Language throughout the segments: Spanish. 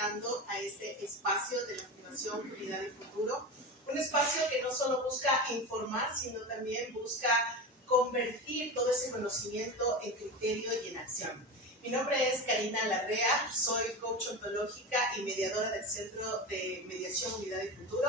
invitando a este espacio de la Fundación Unidad y Futuro. Un espacio que no solo busca informar, sino también busca convertir todo ese conocimiento en criterio y en acción. Mi nombre es Karina Larrea, soy coach ontológica y mediadora del Centro de Mediación Unidad y Futuro,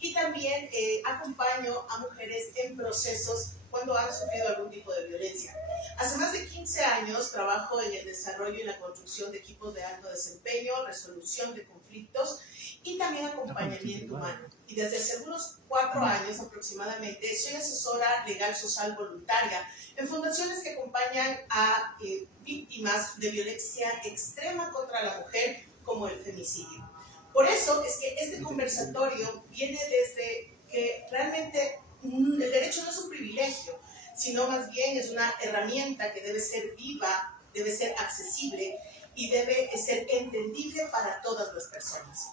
y también acompaño a mujeres en procesos cuando han sufrido algún tipo de violencia. Hace más de 15 años trabajo en el desarrollo y la construcción de equipos de alto desempeño, resolución de conflictos y también acompañamiento humano. Y desde hace unos 4 años aproximadamente soy asesora legal social voluntaria en fundaciones que acompañan a víctimas de violencia extrema contra la mujer, como el femicidio. Por eso es que este conversatorio viene desde que realmente el derecho no es un privilegio, sino más bien es una herramienta que debe ser viva, debe ser accesible y debe ser entendible para todas las personas.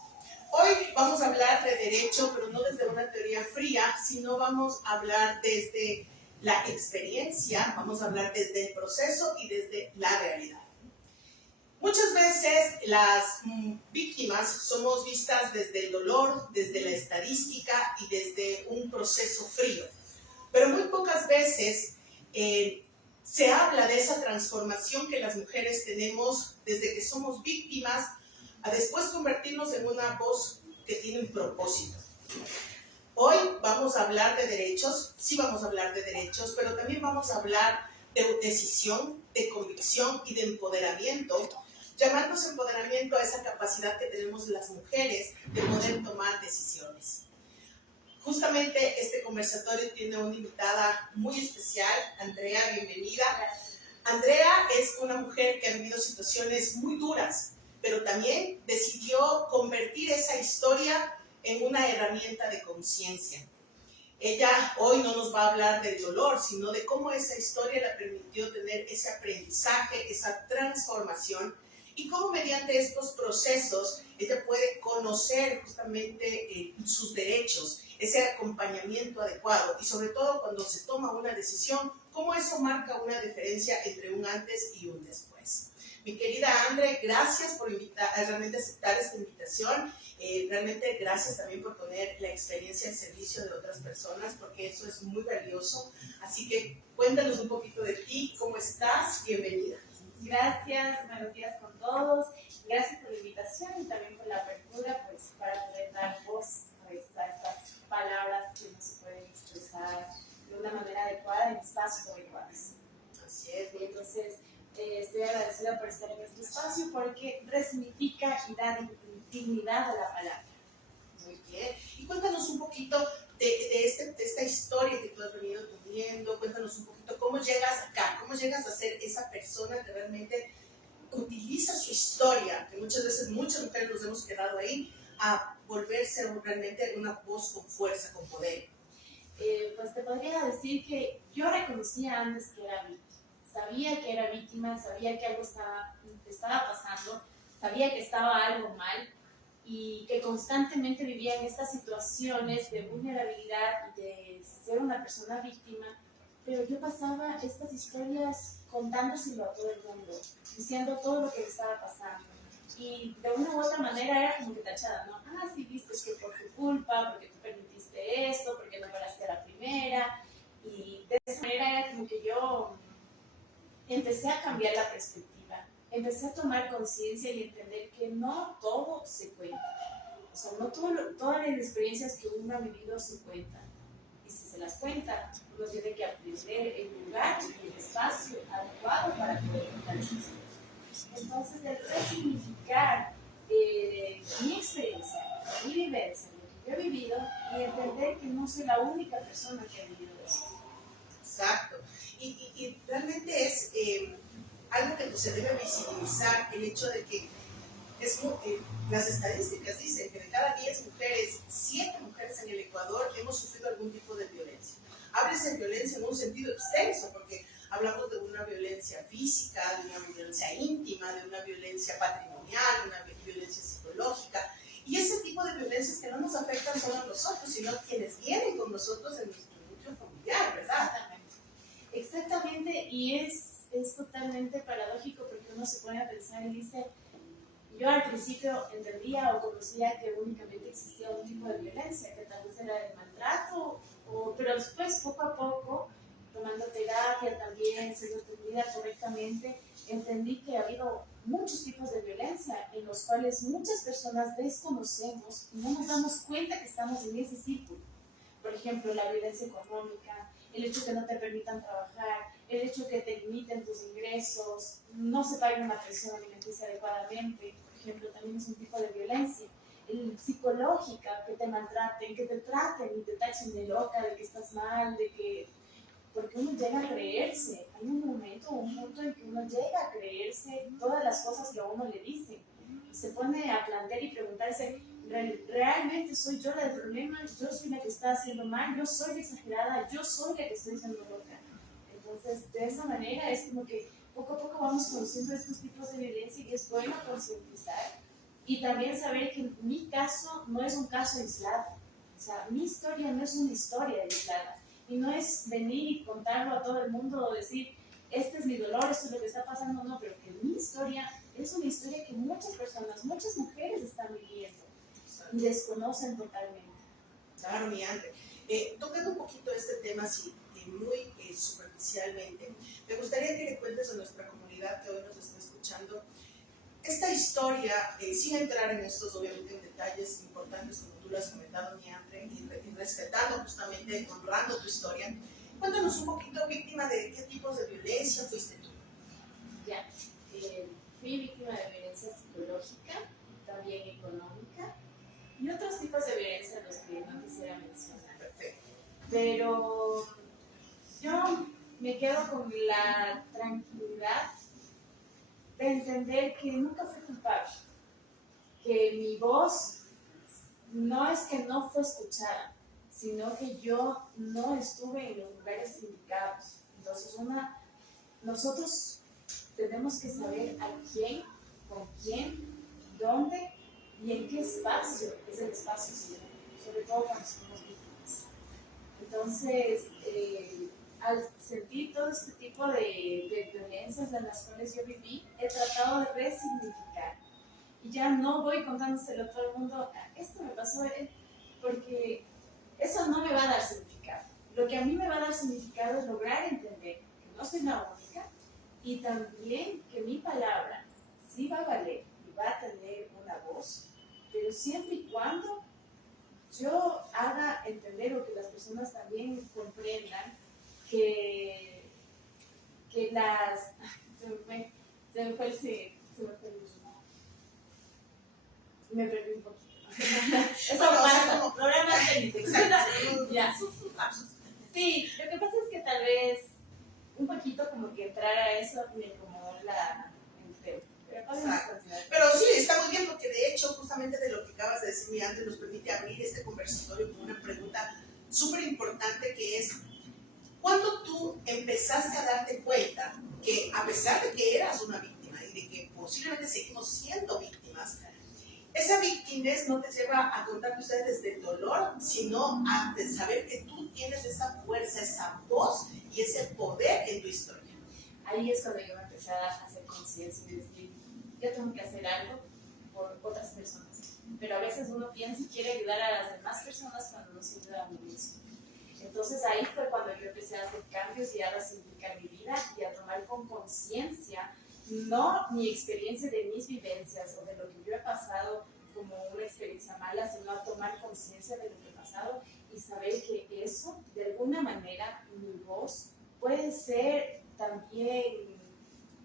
Hoy vamos a hablar de derecho, pero no desde una teoría fría, sino vamos a hablar desde la experiencia, vamos a hablar desde el proceso y desde la realidad. Muchas veces las víctimas somos vistas desde el dolor, desde la estadística y desde un proceso frío, pero muy pocas veces se habla de esa transformación que las mujeres tenemos desde que somos víctimas a después convertirnos en una voz que tiene un propósito. Hoy vamos a hablar de derechos, sí vamos a hablar de derechos, pero también vamos a hablar de decisión, de convicción y de empoderamiento, llamándose empoderamiento a esa capacidad que tenemos las mujeres de poder tomar decisiones. Justamente este conversatorio tiene una invitada muy especial, Andrea, bienvenida. Andrea es una mujer que ha vivido situaciones muy duras, pero también decidió convertir esa historia en una herramienta de conciencia. Ella hoy no nos va a hablar del dolor, sino de cómo esa historia le permitió tener ese aprendizaje, esa transformación, y cómo mediante estos procesos ella puede conocer justamente sus derechos, ese acompañamiento adecuado, y sobre todo cuando se toma una decisión, cómo eso marca una diferencia entre un antes y un después. Mi querida Andre, gracias por realmente aceptar esta invitación. Realmente gracias también por poner la experiencia al servicio de otras personas, porque eso es muy valioso. Así que cuéntanos un poquito de ti, cómo estás, bienvenida. Gracias, buenos días con todos. Gracias por la invitación y también por la apertura, pues, para poder dar voz a estas palabras que no se pueden expresar de una manera adecuada en espacios adecuados. Así es. Entonces, estoy agradecida por estar en este espacio porque resignifica y da dignidad a la palabra. Muy bien. Y cuéntanos un poquito de esta historia que tú has venido teniendo. Cuéntanos un poquito cómo llegas acá, cómo llegas a ser esa persona que realmente utiliza su historia, que muchas veces muchas mujeres nos hemos quedado ahí, a volverse realmente una voz con fuerza, con poder. Pues te podría decir que yo reconocía antes que era víctima. Sabía que era víctima, sabía que algo estaba pasando, sabía que estaba algo mal y que constantemente vivía en estas situaciones de vulnerabilidad y de ser una persona víctima, pero yo pasaba estas historias contándoselo a todo el mundo, diciendo todo lo que le estaba pasando. Y de una u otra manera era como que tachada, ¿no? Ah, sí, viste, es que por tu culpa, porque tú permitiste esto, porque no paraste a la primera. Y de esa manera era como que yo empecé a cambiar la perspectiva, empecé a tomar conciencia y entender que no todo se cuenta. O sea, no todas las experiencias que uno ha vivido se cuentan. Y si se las cuenta, uno tiene que aprender el lugar y el espacio adecuado para poder contar esas cosas. Entonces, el resignificar mi experiencia, mi vivencia, lo que yo he vivido y entender que no soy la única persona que ha vivido eso. Exacto. Y realmente es algo que se debe visibilizar, el hecho de que las estadísticas dicen que de cada 10 mujeres, 7 mujeres en el Ecuador hemos sufrido algún tipo de violencia. Háblese de violencia en un sentido extenso, porque hablamos de una violencia física, de una violencia íntima, de una violencia patrimonial, de una violencia psicológica. Y ese tipo de violencias que no nos afectan solo a nosotros, sino a quienes vienen con nosotros en nuestro núcleo familiar, ¿verdad? Exactamente, y es totalmente paradójico porque uno se pone a pensar y dice, Yo al principio entendía o conocía que únicamente existía un tipo de violencia, que tal vez era el maltrato, pero después poco a poco, tomando terapia también, siendo atendida correctamente, entendí que ha habido muchos tipos de violencia en los cuales muchas personas desconocemos y no nos damos cuenta que estamos en ese círculo. Por ejemplo, la violencia económica, el hecho que no te permitan trabajar, el hecho que te limiten tus ingresos, no se pague una pensión alimenticia adecuadamente, por ejemplo, también es un tipo de violencia. El psicológica, que te maltraten, que te traten y te tachen de loca, de que estás mal, de que... Porque uno llega a creerse, hay un momento, un punto en que uno llega a creerse todas las cosas que a uno le dicen. Se pone a plantear y preguntarse, ¿realmente soy yo la del problema? ¿Yo soy la que está haciendo mal? ¿Yo soy la exagerada? ¿Yo soy la que estoy haciendo loca? Entonces, de esa manera es como que poco a poco vamos conociendo estos tipos de violencia y es bueno concientizar y también saber que mi caso no es un caso aislado. O sea, mi historia no es una historia aislada y no es venir y contarlo a todo el mundo o decir, este es mi dolor, esto es lo que está pasando, no, pero que mi historia es una historia que muchas personas, muchas mujeres están viviendo y desconocen totalmente. Claro, mi Andre. Tocando un poquito este tema así, muy superficialmente, me gustaría que le cuentes a nuestra comunidad que hoy nos está escuchando esta historia, sin entrar en estos, obviamente, en detalles importantes como tú lo has comentado, mi Andre, y respetando justamente, honrando tu historia. Cuéntanos un poquito, víctima de qué tipos de violencia fuiste tú. Ya, fui víctima de violencia psicológica, también económica y otros tipos de violencia los que no quisiera mencionar. Perfecto. Pero yo me quedo con la tranquilidad de entender que nunca fui culpable, que mi voz no es que no fue escuchada, sino que yo no estuve en los lugares indicados. Entonces, nosotros tenemos que saber a quién, con quién, dónde y en qué espacio es el espacio seguro, sobre todo cuando somos víctimas. Entonces, al sentir todo este tipo de violencias en las cuales yo viví, he tratado de resignificar. Y ya no voy contándoselo a todo el mundo, esto me pasó, porque eso no me va a dar significado. Lo que a mí me va a dar significado es lograr entender que no soy la única y también que mi palabra sí va a valer y va a tener una voz, pero siempre y cuando yo haga entender o que las personas también comprendan que las... Se me fue el me perdí un poquito. Eso Bueno, pasa, como problemas técnicos. Ya. Sí, lo que pasa es que tal vez un poquito como que entrar a eso me incomodó la mente. Pero sí, está muy bien porque de hecho, justamente de lo que acabas de decir, mi Andre, nos permite abrir este conversatorio con una pregunta súper importante que es, ¿cuándo tú empezaste a darte cuenta que a pesar de que eras una víctima y de que posiblemente seguimos siendo víctimas, esa victimez no te lleva a contarte ustedes desde el dolor, sino a saber que tú tienes esa fuerza, esa voz y ese poder en tu historia? Ahí es cuando yo me empecé a hacer conciencia y decir, yo tengo que hacer algo por otras personas. Pero a veces uno piensa y quiere ayudar a las demás personas cuando no se ayuda a uno mismo. Entonces ahí fue cuando yo empecé a hacer cambios y a resignificar mi vida y a tomar con conciencia, no mi experiencia de mis vivencias o de lo que yo he pasado como una experiencia mala, sino a tomar conciencia de lo que he pasado y saber que eso, de alguna manera, mi voz puede ser también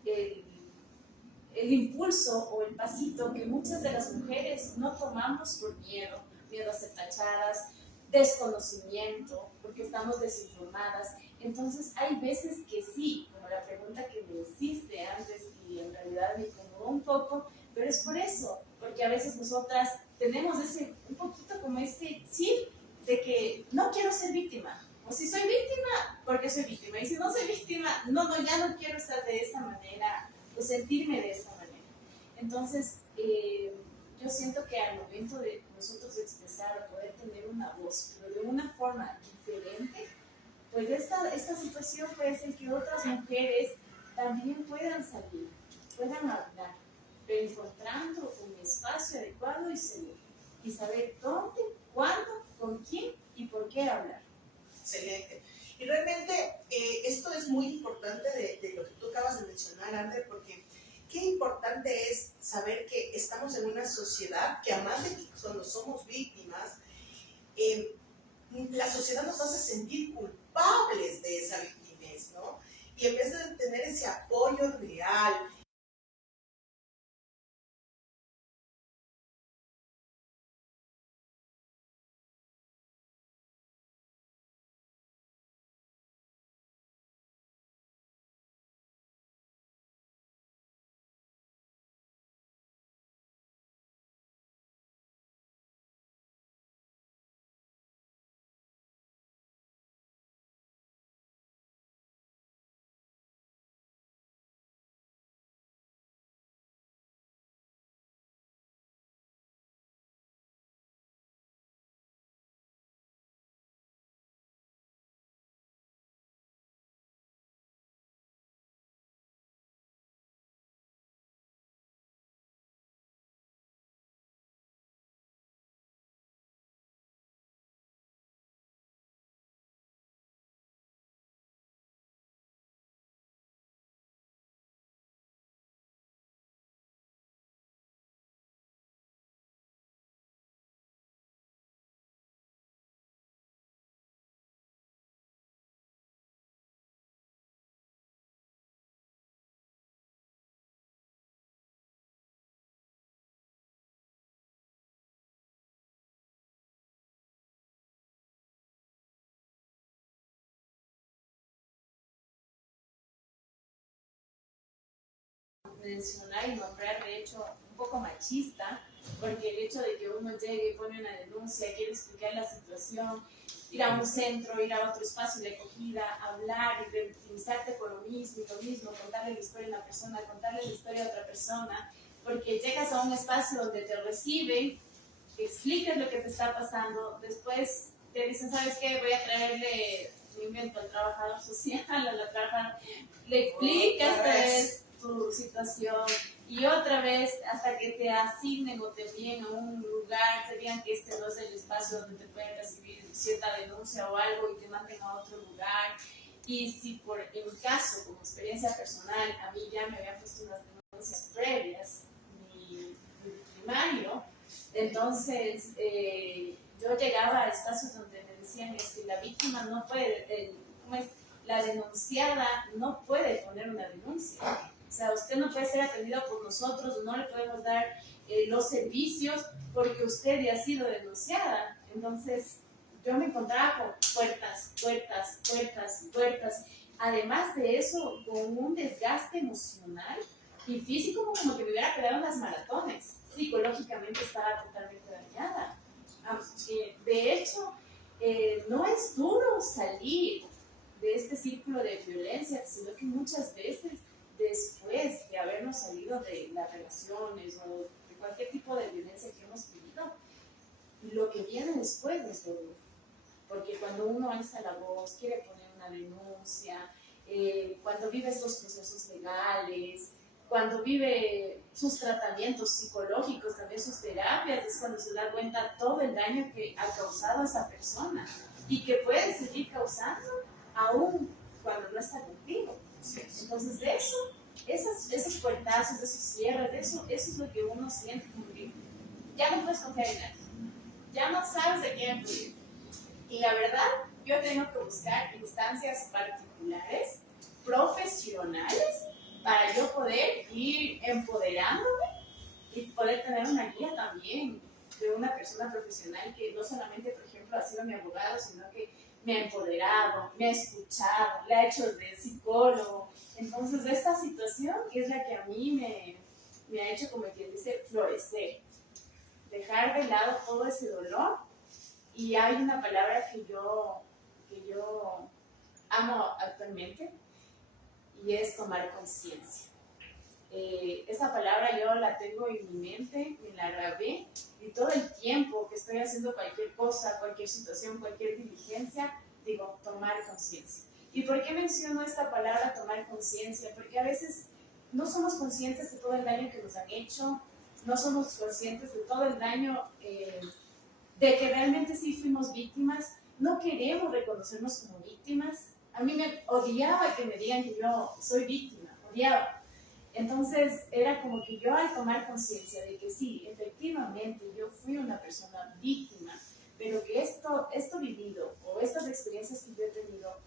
el impulso o el pasito que muchas de las mujeres no tomamos por miedo, miedo a ser tachadas, desconocimiento, porque estamos desinformadas. Entonces hay veces que sí, como la pregunta que me hiciste antes y en realidad me incomodó un poco, pero es por eso, porque a veces nosotras tenemos un poquito como ese chip de que no quiero ser víctima, o si soy víctima, porque soy víctima, y si no soy víctima, ya no quiero estar de esa manera, o sentirme de esa manera. Entonces, yo siento que al momento de nosotros expresar o poder tener una voz, pero de una forma diferente, pues esta situación puede ser que otras mujeres también puedan salir, puedan hablar. pero encontrando un espacio adecuado y seguro. Y saber dónde, cuándo, con quién y por qué hablar. Excelente. Y realmente esto es muy importante de lo que tú acabas de mencionar, Ander, porque qué importante es saber que estamos en una sociedad que, además de que cuando somos víctimas, la sociedad nos hace sentir culpables de esa victimez, ¿no? Y en vez de tener ese apoyo real, mencionar y nombrar, de hecho, un poco machista, porque el hecho de que uno llegue y pone una denuncia, quiere explicar la situación, ir a un centro, ir a otro espacio de acogida, hablar y revictimizarte por lo mismo, contarle la historia a una persona, contarle la historia a otra persona, porque llegas a un espacio donde te reciben, te explican lo que te está pasando, después te dicen, ¿sabes qué? Voy a traerle, me invento, al trabajador social, a la trabajadora, le explicas tu situación y otra vez hasta que te asignen o te envíen a un lugar, te digan que este no es el espacio donde te pueden recibir cierta denuncia o algo y te manden a otro lugar. Y si por en mi caso, como experiencia personal, a mí ya me habían puesto unas denuncias previas, mi primario, entonces yo llegaba a espacios donde me decían es que la víctima no puede, la denunciada no puede poner una denuncia. O sea, usted no puede ser atendido por nosotros, no le podemos dar los servicios porque usted ya ha sido denunciada. Entonces, yo me encontraba con puertas. Además de eso, con un desgaste emocional y físico como que me hubiera quedado en las maratones. Psicológicamente estaba totalmente dañada. De hecho, no es duro salir de este círculo de violencia, sino que muchas veces después de habernos salido de las relaciones o de cualquier tipo de violencia que hemos vivido, lo que viene después es dolor. Porque cuando uno alza la voz, quiere poner una denuncia, cuando vive estos procesos legales, cuando vive sus tratamientos psicológicos, también sus terapias, es cuando se da cuenta todo el daño que ha causado esa persona y que puede seguir causando aún cuando no está contigo. Entonces esos puertazos, esos cierres, eso es lo que uno siente como que ya no puedes confiar en nadie, ya no sabes de quién acudir. Y la verdad, yo tengo que buscar instancias particulares, profesionales, para yo poder ir empoderándome y poder tener una guía también de una persona profesional que no solamente, por ejemplo, ha sido mi abogado, sino que me ha empoderado, me ha escuchado, le ha hecho de psicólogo. Entonces, esta situación es la que a mí me ha hecho, como quien dice, florecer, dejar de lado todo ese dolor. Y hay una palabra que yo amo actualmente y es tomar conciencia. Esa palabra yo la tengo en mi mente, me la grabé y todo el tiempo que estoy haciendo cualquier cosa, cualquier situación, cualquier diligencia, digo, tomar conciencia. ¿Y por qué menciono esta palabra, tomar conciencia? Porque a veces no somos conscientes de todo el daño que nos han hecho, no somos conscientes de todo el daño de que realmente sí fuimos víctimas, no queremos reconocernos como víctimas. A mí me odiaba que me digan que yo soy víctima, odiaba. Entonces era como que yo al tomar conciencia de que sí, efectivamente yo fui una persona víctima, pero que esto vivido o estas experiencias que yo he tenido,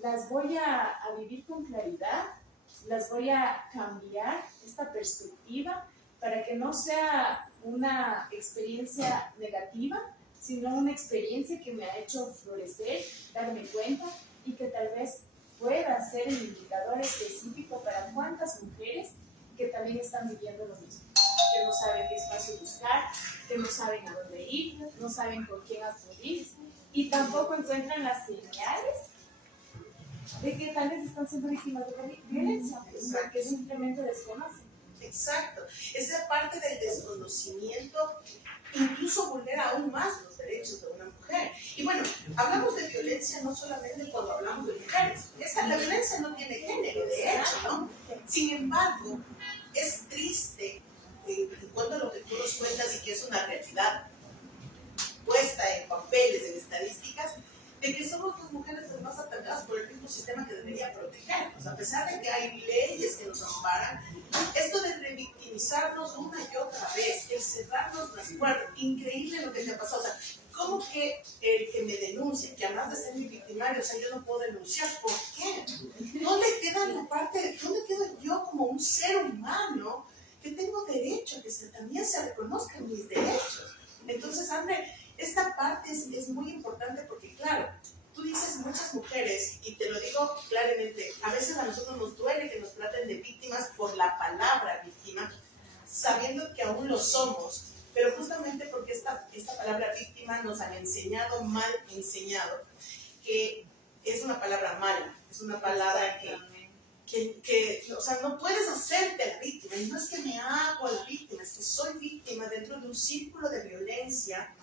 las voy a vivir con claridad, las voy a cambiar esta perspectiva para que no sea una experiencia negativa, sino una experiencia que me ha hecho florecer, darme cuenta y que tal vez pueda ser el indicador específico para cuántas mujeres que también están viviendo lo mismo, que no saben qué espacio buscar, que no saben a dónde ir, no saben con quién acudir y tampoco encuentran las señales de que tal vez están siendo víctimas de violencia, porque simplemente desconocen. Exacto. Esa parte del desconocimiento incluso vulnera aún más los derechos de una mujer. Y bueno, hablamos de violencia no solamente cuando hablamos de mujeres. La violencia no tiene género, de hecho, ¿no? Sin embargo, es triste en cuanto a lo que tú nos cuentas y que es una realidad puesta en papeles, en estadísticas, de que somos las mujeres las más atacadas por el mismo sistema que debería protegernos. A pesar de que hay leyes que nos amparan, esto de revictimizarnos una y otra vez, el cerrarnos las puertas, increíble lo que te ha pasado. O sea, ¿cómo que el que me denuncia, que además de ser mi victimario, o sea, yo no puedo denunciar? ¿Por qué? ¿Dónde queda la parte, dónde quedo yo como un ser humano que tengo derecho a que también se reconozcan mis derechos? Entonces, André, esta parte es muy importante porque, claro, tú dices muchas mujeres, y te lo digo claramente, a veces a nosotros nos duele que nos traten de víctimas por la palabra víctima, sabiendo que aún lo somos, pero justamente porque esta palabra víctima nos han enseñado, mal enseñado, que es una palabra mala, es una palabra que, o sea, no puedes hacerte la víctima, y no es que me hago la víctima, es que soy víctima dentro de un círculo de violencia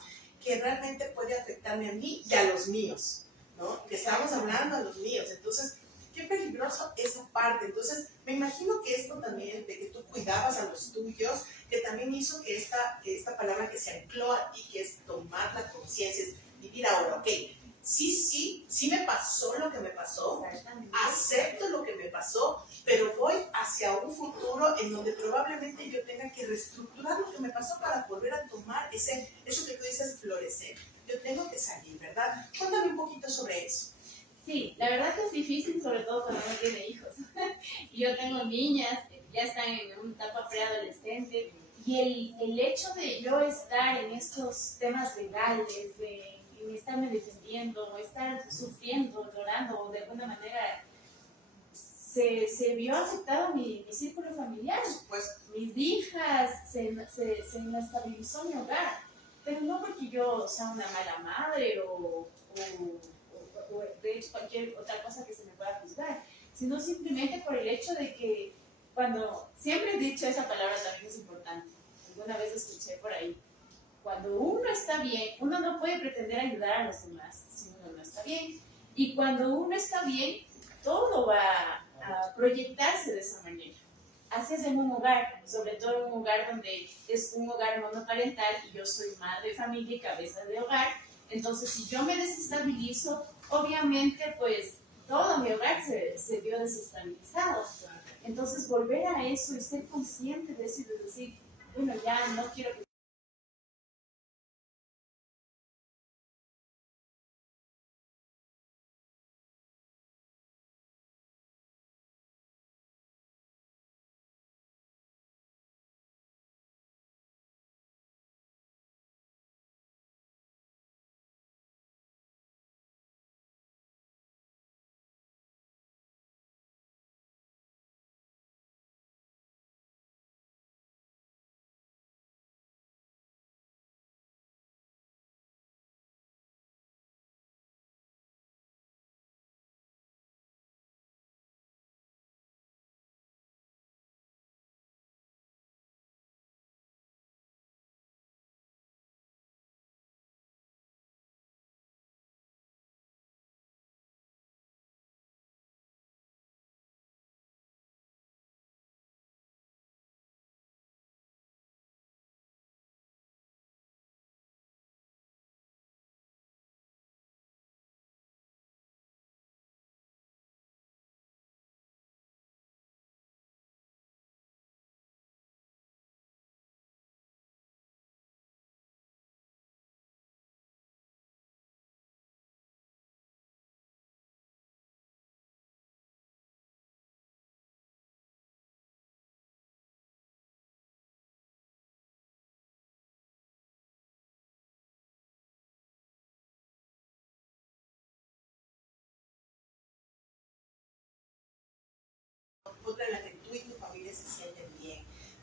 que realmente puede afectarme a mí y a los míos, ¿no? Que estamos hablando a los míos. Entonces, qué peligroso esa parte. Entonces, me imagino que esto también, de que tú cuidabas a los tuyos, que también hizo que esta palabra que se ancló a ti, que es tomar la conciencia, es vivir ahora, ok. Sí me pasó lo que me pasó, acepto lo que me pasó, pero voy hacia un futuro en donde probablemente yo tenga que reestructurar lo que me pasó para volver a tomar eso que tú dices, florecer. Yo tengo que salir, ¿verdad? Cuéntame un poquito sobre eso. Sí, la verdad que es difícil, sobre todo cuando uno tiene hijos. Y yo tengo niñas, ya están en una etapa preadolescente, y el hecho de yo estar en estos temas legales, en estarme defendiendo, o estar sufriendo, llorando, o de alguna manera se vio afectado mi círculo familiar. Pues, mis hijas, se inestabilizó mi hogar. Pero no porque yo sea una mala madre o de hecho cualquier otra cosa que se me pueda juzgar, sino simplemente por el hecho de que cuando, siempre he dicho esa palabra también es importante, alguna vez escuché por ahí, cuando uno está bien, uno no puede pretender ayudar a los demás si uno no está bien. Y cuando uno está bien, todo va a proyectarse de esa manera. Haces en un hogar, sobre todo en un hogar donde es un hogar monoparental y yo soy madre de familia y cabeza de hogar, entonces si yo me desestabilizo, obviamente pues todo mi hogar se vio desestabilizado. Entonces volver a eso y ser consciente de eso y de decir, bueno, ya no quiero que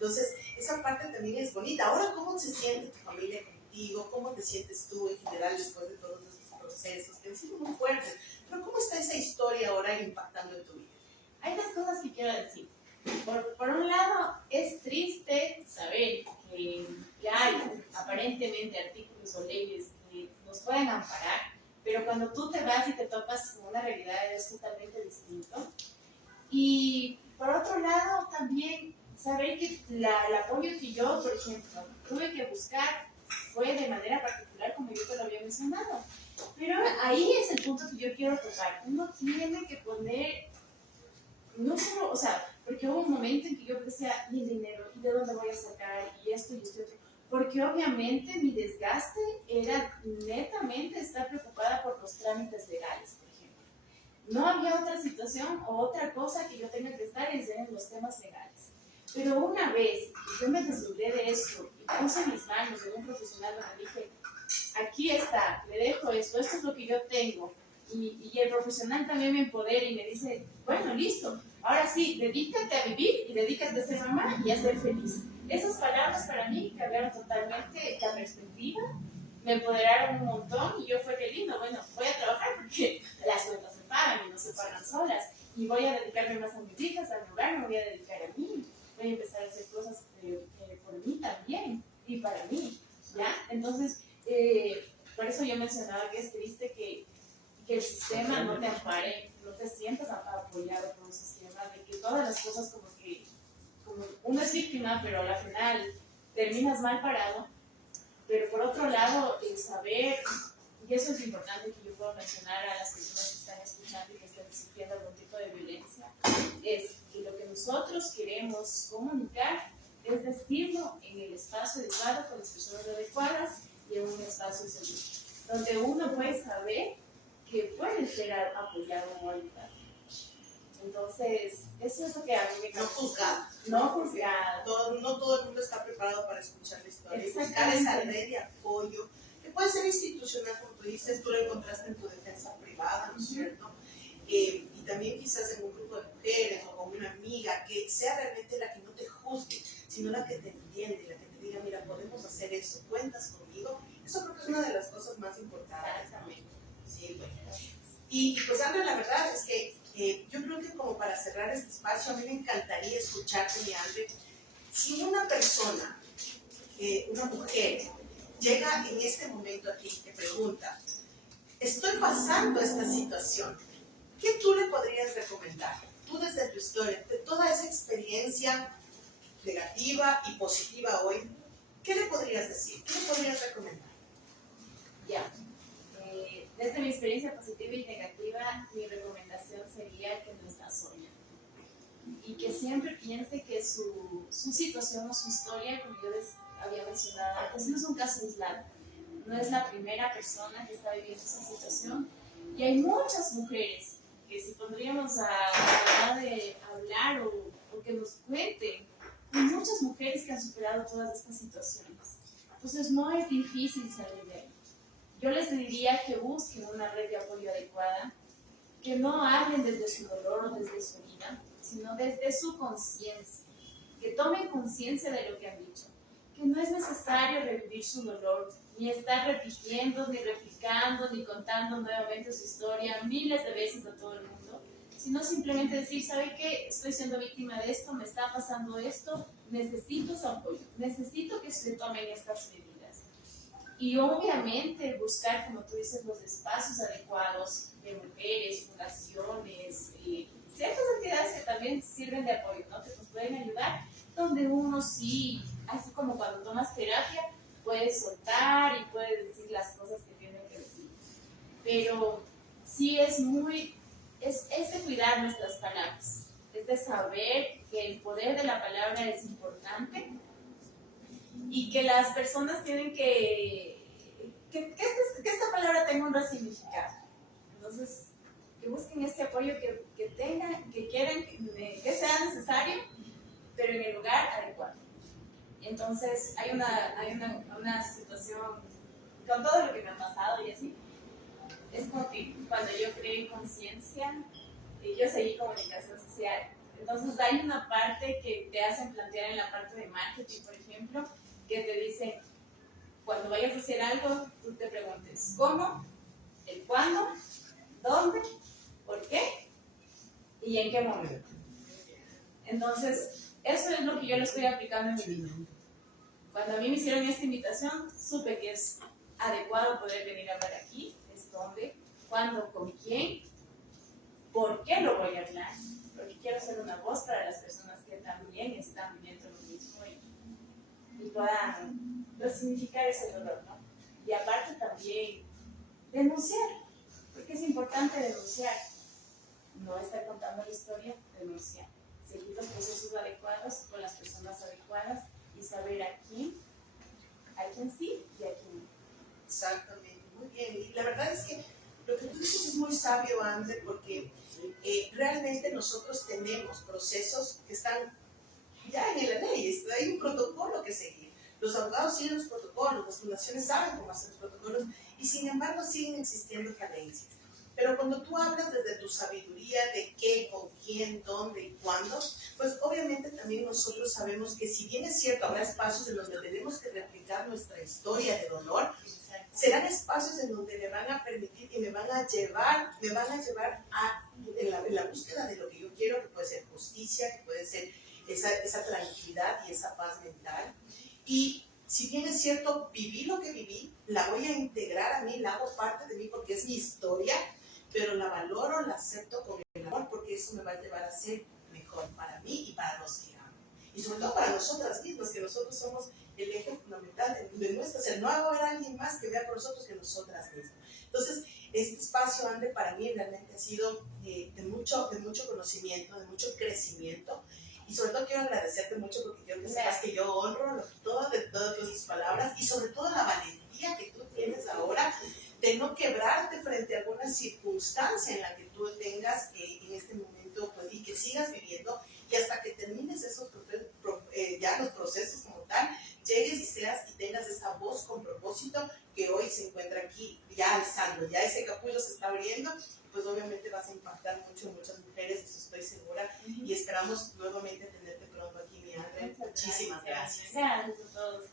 Entonces, esa parte también es bonita. Ahora, ¿cómo se siente tu familia contigo? ¿Cómo te sientes tú en general después de todos estos procesos que han sido muy fuertes? Pero ¿cómo está esa historia ahora impactando en tu vida? Hay dos cosas que quiero decir. Por un lado, es triste saber que hay aparentemente artículos o leyes que nos pueden amparar, pero cuando tú te vas y te topas con una realidad es totalmente distinto. Y por otro lado, también saber que el apoyo que yo, por ejemplo, tuve que buscar fue de manera particular, como yo te lo había mencionado. Pero ahí es el punto que yo quiero tocar. Uno tiene que poner, no solo, o sea, porque hubo un momento en que yo decía, ¿y el dinero? ¿Y de dónde voy a sacar? Y esto y esto y otro. Porque obviamente mi desgaste era netamente estar preocupada por los trámites legales, por ejemplo. No había otra situación o otra cosa que yo tenga que estar en los temas legales. Pero una vez que yo me desligué de eso y puse mis manos en un profesional donde dije, aquí está, le dejo esto es lo que yo tengo. Y el profesional también me empodera y me dice, bueno, listo, ahora sí, dedícate a vivir y dedícate a ser mamá y a ser feliz. Esas palabras para mí cambiaron totalmente la perspectiva, me empoderaron un montón y yo fue que lindo, bueno, voy a trabajar porque las cuentas se pagan y no se pagan solas y voy a dedicarme más a mis hijas, a mi hogar, me voy a dedicar a mí, voy a empezar a hacer cosas por mí también y para mí, ¿ya? Entonces, por eso yo mencionaba que es triste que el sistema no te ampare, no te sientas apoyado por un sistema, de que todas las cosas como uno es víctima, pero al final terminas mal parado. Pero por otro lado, el saber, y eso es importante que yo puedo mencionar a las personas que están escuchando y que están sufriendo algún tipo de violencia, es que lo que nosotros queremos comunicar es decirlo en el espacio adecuado, con las personas adecuadas y en un espacio seguro, donde uno puede saber que puede ser apoyado o ayudado. Entonces, eso es lo que a mí me No juzgado. No juzgado. No todo el mundo está preparado para escuchar la historia. Y buscar esa red de apoyo, que puede ser institucional, como tú dices, tú lo encontraste en tu defensa privada, ¿no es cierto? Y también quizás en un grupo de mujeres o con una amiga, que sea realmente la que no te juzgue, sino la que te entiende, la que te diga, mira, podemos hacer eso, cuentas conmigo. Eso creo que es una de las cosas más importantes también. Sí, bueno. Y pues Andrea, la verdad es que yo creo que como para cerrar este espacio, a mí me encantaría escucharte, mi Andrea, si una persona, una mujer, llega en este momento aquí y te pregunta, estoy pasando esta situación, ¿qué tú le podrías recomendar? Tú desde tu historia, de toda esa experiencia negativa y positiva hoy, ¿qué le podrías decir? ¿Qué le podrías recomendar? Ya. Desde mi experiencia positiva y negativa, mi recomendación sería que no está sola. Y que siempre piense que su situación o su historia, como yo les había mencionado, pues no es un caso aislado. No es la primera persona que está viviendo esa situación. Y hay muchas mujeres que si pondríamos a tratar de hablar o que nos cuenten, hay muchas mujeres que han superado todas estas situaciones. Entonces no es difícil salir de ahí. Yo les diría que busquen una red de apoyo adecuada, que no hablen desde su dolor o desde su herida, sino desde su conciencia, que tomen conciencia de lo que han dicho, que no es necesario revivir su dolor, ni estar repitiendo, ni replicando, ni contando nuevamente su historia miles de veces a todo el mundo, sino simplemente decir, ¿sabe qué? Estoy siendo víctima de esto, me está pasando esto, necesito su apoyo, necesito que se tomen estas medidas. Y obviamente buscar, como tú dices, los espacios adecuados de mujeres, fundaciones, ciertas entidades que también sirven de apoyo, ¿no? Que nos pueden ayudar, donde uno sí, así como cuando tomas terapia, puedes soltar y puedes decir las cosas que tienen que decir. Pero sí es de cuidar nuestras palabras, es de saber que el poder de la palabra es importante y que las personas tienen que esta palabra tenga un significado. Entonces, que busquen este apoyo que tengan, que quieran, que sea necesario, pero en el lugar adecuado. Entonces, hay una situación, con todo lo que me ha pasado y así, es como que cuando yo creé conciencia, yo seguí comunicación social. Entonces hay una parte que te hacen plantear en la parte de marketing, por ejemplo, que te dicen, cuando vayas a hacer algo, tú te preguntes cómo, el cuándo, dónde, por qué y en qué momento. Entonces, eso es lo que yo le estoy aplicando en mi vida. Cuando a mí me hicieron esta invitación, supe que es adecuado poder venir a hablar aquí, es dónde, cuándo, con quién, por qué lo voy a hablar, porque quiero ser una voz para las personas que también están viviendo lo mismo y puedan significar ese dolor, ¿no? Y aparte también denunciar, porque es importante denunciar, no estar contando la historia, denunciar, seguir los procesos adecuados con las personas adecuadas y saber a quién sí y a quién no. Exactamente, muy bien. Y la verdad es que lo que tú dices es muy sabio, André, porque realmente nosotros tenemos procesos que están ya en la ley, hay un protocolo que seguir. Los abogados siguen los protocolos, las fundaciones saben cómo hacer los protocolos y sin embargo siguen existiendo carencias. Pero cuando tú hablas desde tu sabiduría de qué, con quién, dónde y cuándo, pues obviamente también nosotros sabemos que si bien es cierto, habrá espacios en donde tenemos que replicar nuestra historia de dolor, serán espacios en donde me van a permitir y me van a llevar en la búsqueda de lo que yo quiero, que puede ser justicia, que puede ser esa tranquilidad y esa paz mental. Y si bien es cierto, viví lo que viví, la voy a integrar a mí, la hago parte de mí porque es mi historia, pero la valoro, la acepto con el amor porque eso me va a llevar a ser mejor para mí y para los que amo. Y sobre todo para nosotras mismas, que nosotros somos el eje fundamental de nuestra, o sea, no va a haber alguien más que vea por nosotros que nosotras mismas. Entonces, este espacio, Ande, para mí realmente ha sido de mucho conocimiento, de mucho crecimiento. Y sobre todo quiero agradecerte mucho porque quiero que sepas que yo honro todas tus palabras y sobre todo la valentía que tú tienes ahora de no quebrarte frente a alguna circunstancia en la que tú tengas en este momento pues, y que sigas viviendo y hasta que termines esos ya los procesos como tal, llegues y tengas esa voz con propósito que hoy se encuentra aquí ya alzando, ya ese capullo se está abriendo, pues obviamente vas a impactar mucho en muchas mujeres, eso estoy segura, y esperamos nuevamente tenerte pronto aquí, mi André. Muchísimas gracias. Gracias a todos.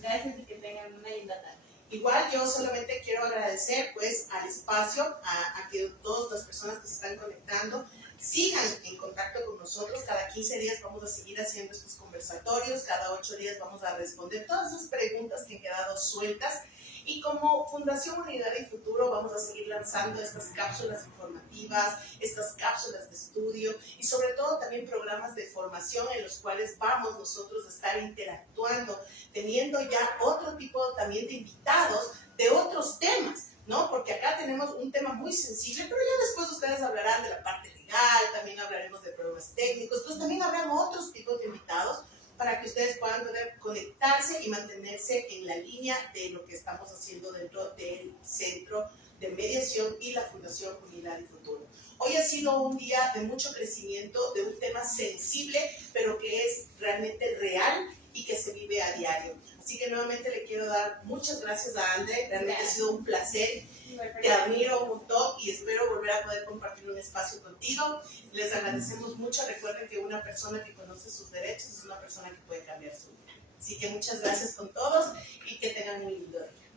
Gracias y que tengan una linda tarde. Igual yo solamente quiero agradecer pues al espacio, a que todas las personas que se están conectando sigan en contacto con nosotros. Cada 15 días vamos a seguir haciendo estos conversatorios, cada 8 días vamos a responder todas esas preguntas que han quedado sueltas. Y como Fundación Unidad y Futuro vamos a seguir lanzando estas cápsulas informativas, estas cápsulas de estudio y sobre todo también programas de formación en los cuales vamos nosotros a estar interactuando, teniendo ya otro tipo también de invitados de otros temas, ¿no? Porque acá tenemos un tema muy sensible, pero ya después ustedes hablarán de la parte legal, también hablaremos de problemas técnicos, entonces también habrán otros tipos de invitados para que ustedes puedan poder conectarse y mantenerse en la línea de lo que estamos haciendo dentro del Centro de Mediación y la Fundación Unidad y Futuro. Hoy ha sido un día de mucho crecimiento, de un tema sensible, pero que es realmente real y que se vive a diario. Así que nuevamente le quiero dar muchas gracias a André, realmente ha sido un placer. Te admiro un montón y espero volver a poder compartir un espacio contigo. Les agradecemos mucho. Recuerden que una persona que conoce sus derechos es una persona que puede cambiar su vida. Así que muchas gracias con todos y que tengan un lindo día.